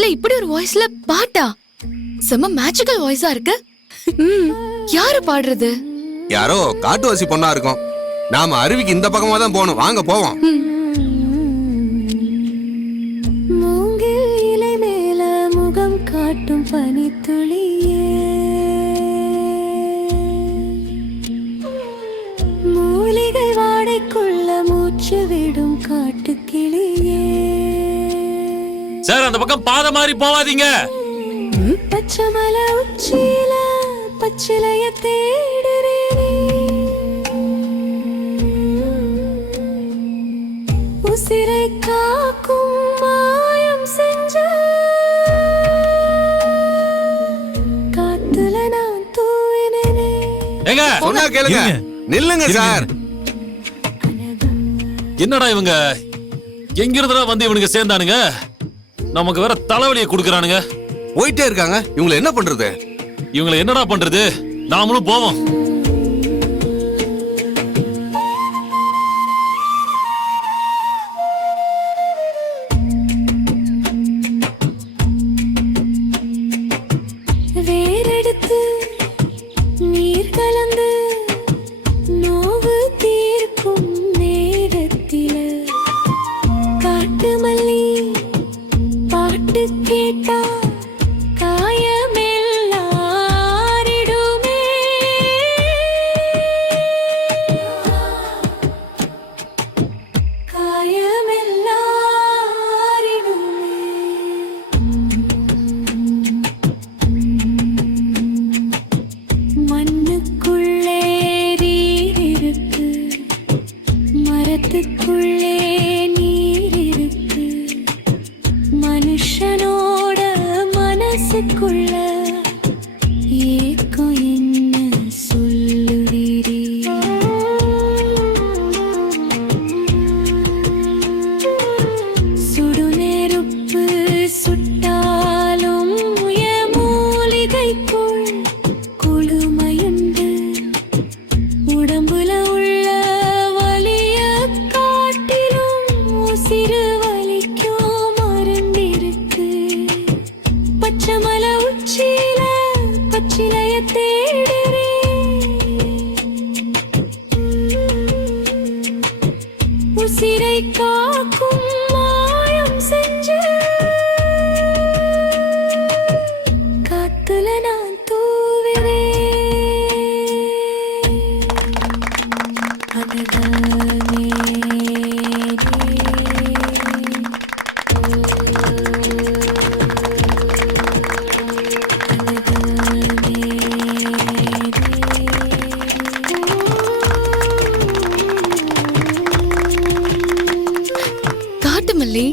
நேரத்துல இப்படி ஒரு வாய்ஸ்ல பாட்டா? செம்ம மேஜிக்கல் வாய்ஸா இருக்கு. யாரு பாடுறது? யாரோ காட்டுவாசி பொண்ணா இருக்கும். நாம அருவிக்கு இந்த பக்கமா தான் போகணும். வாங்க போவோம். மூங்கில் இலை மேல முகம் காட்டும் பனித்துளியே, மூலிகை வாடைக்குள்ள மூச்சு விடும் காட்டுக்கிளியே. சார், அந்த பக்கம் பாதை மாதிரி போவாதீங்க. பச்சை மலை உச்சியில பச்சிலைய தேடுறேனே, உசிரை காக்கும் மாயம் செஞ்ச காத்துல நான் தூவினேனே. ஏங்க, சொன்னா கேளுங்க. நில்லுங்க சார். என்னடா இவங்க எங்கிருந்தா வந்து இவனுக்கு சேர்ந்தானுங்க? நமக்கு வேற தலைவலியை கொடுக்கறானுங்க. போயிட்டே இருக்காங்க. இவங்களை என்ன பண்றது? இவங்களை என்னடா பண்றது? நாமளும் போவோம். வேரெடுத்து நீர் கலந்து நோவு தீர்க்கும் நேரத்தில காட்டு மல்லி பாட்டு கேட்டா காயமெல்லாரிடுமே. மண்ணுக்குள்ளே நீர் இருக்கு, மரத்துக்குள்ளே நீர் இருக்கு, மனுஷனோட மனசுக்குள்ள ஏக்கம் என்ன சொல்லுவீரே? சுடுநெருப்பு சுட்டாலும் மூலிகைக்குள் குளுமையுண்டு, உடம்புல உள்ள வலிய காட்டிலும் உசிறு வலிக்கும் மருந்திருக்கு. பச்சை மலை உச்சியில பச்சிலைய தேடுறேன், உசிரை காக்கும் மாயம் செஞ்சு காத்துல நான் தூவினேன். அழகமே காட்டு மல்லி,